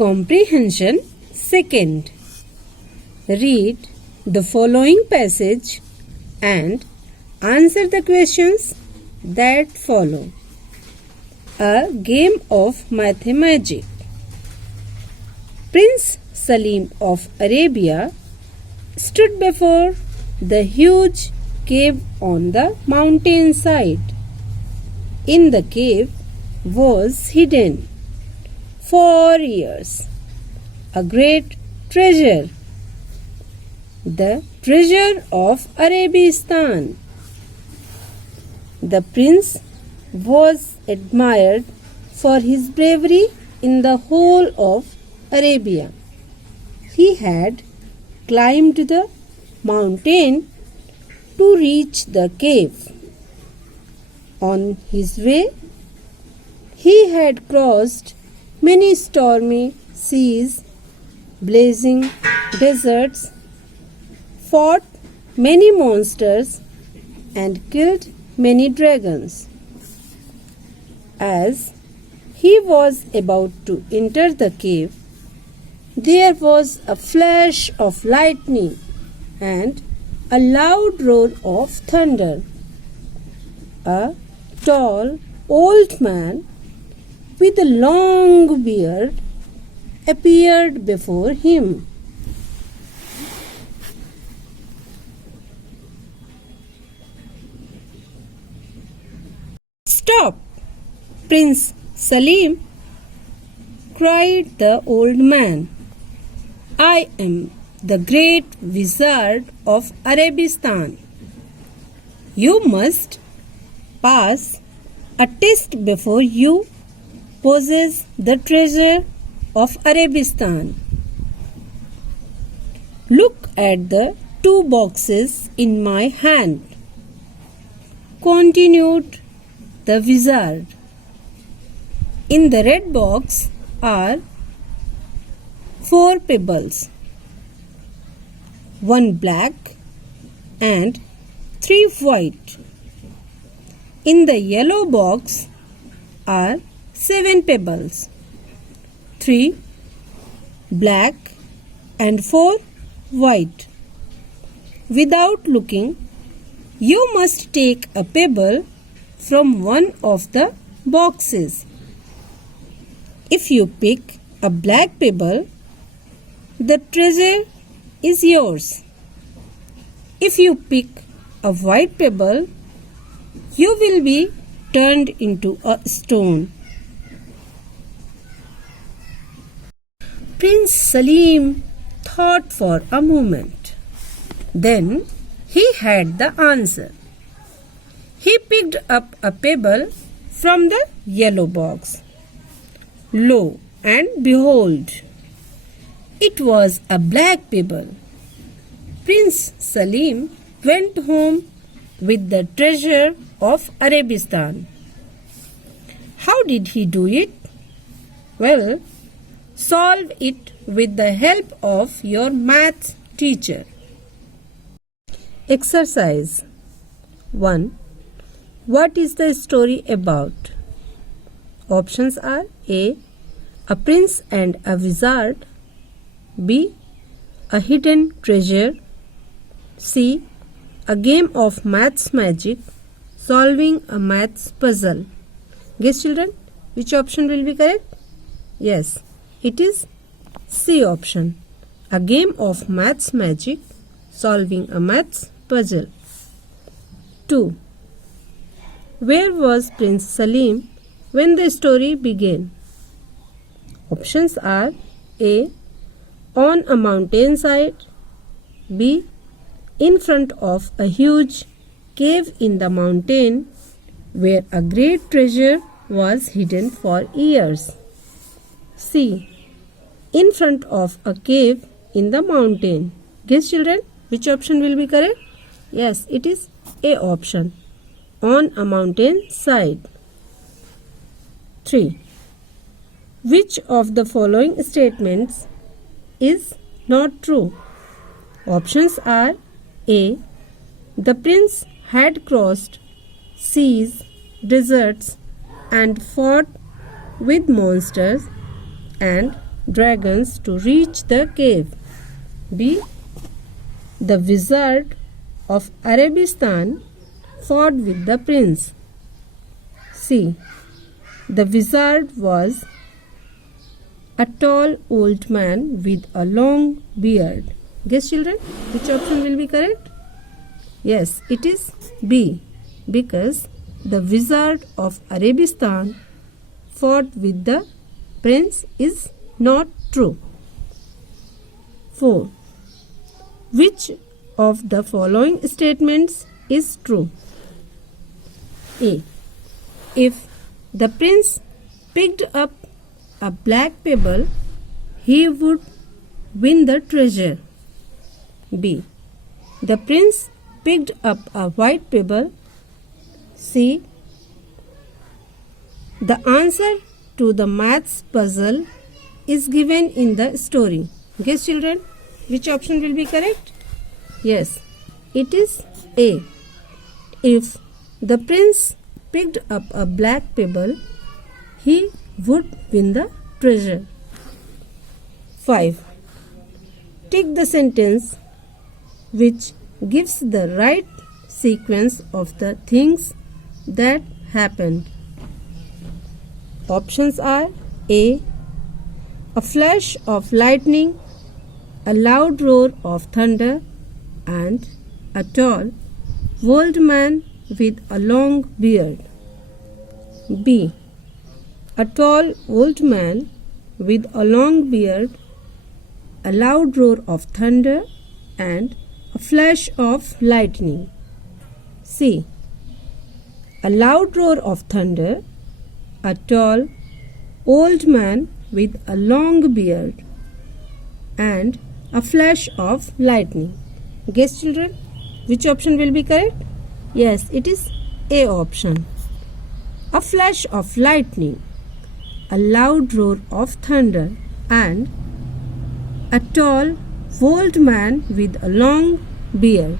Comprehension second. Read the following passage and answer the questions that follow. A game of mathemagic. Prince Salim of Arabia stood before the huge cave on the mountain side. In the cave was hidden for years a great treasure, the treasure of Arabistan. The prince was admired for his bravery in the whole of Arabia. He had climbed the mountain to reach the cave. On his way, he had crossed many stormy seas, blazing deserts, fought many monsters, and killed many dragons. As he was about to enter the cave, there was a flash of lightning and a loud roar of thunder. A tall old man with a long beard appeared before him. "Stop, Prince Salim!" cried the old man. "I am the great wizard of Arabistan. You must pass a test before you possess the treasure of Arabistan. Look at the two boxes in my hand," continued the wizard. "In the red box are 4 pebbles, 1 black and 3 white. In the yellow box are 7 pebbles, 3 black and 4 white. Without looking, you must take a pebble from one of the boxes. If you pick a black pebble, the treasure is yours. If you pick a white pebble, you will be turned into a stone." Prince Salim thought for a moment. Then he had the answer. He picked up a pebble from the yellow box. Lo and behold, it was a black pebble. Prince Salim went home with the treasure of Arabistan. How did he do it? Well, solve it with the help of your maths teacher. Exercise 1. What is the story about? Options are A. A prince and a wizard. B. A hidden treasure. C. A game of maths magic, solving a maths puzzle. Guess, children, which option will be correct? Yes, it is C option. A game of maths magic, solving a maths puzzle. 2. Where was Prince Salim when the story began? Options are A. On a mountainside. B. In front of a huge cave in the mountain where a great treasure was hidden for years. C. In front of a cave in the mountain. Guess, children, which option will be correct? Yes, it is A option. On a mountain side. 3. Which of the following statements is not true? Options are A. The prince had crossed seas, deserts and fought with monsters, and dragons to reach the cave. B. The wizard of Arabistan fought with the prince. C. The wizard was a tall old man with a long beard. Guess, children, which option will be correct? Yes, it is B, because the wizard of Arabistan fought with the prince is not true. 4. Which of the following statements is true? A. If the prince picked up a black pebble, he would win the treasure. B. The prince picked up a white pebble. C. The answer to the maths puzzle is given in the story. Guess, children, which option will be correct? Yes, it is A. If the prince picked up a black pebble, he would win the treasure. 5. Tick the sentence which gives the right sequence of the things that happened. Options are A. A flash of lightning, a loud roar of thunder, and a tall, old man with a long beard. B. A tall old man with a long beard, a loud roar of thunder, and a flash of lightning. C. A loud roar of thunder, a tall old man with a long beard, and a flash of lightning. Guess, children, which option will be correct? Yes, it is A option. A flash of lightning, a loud roar of thunder, and a tall old man with a long beard.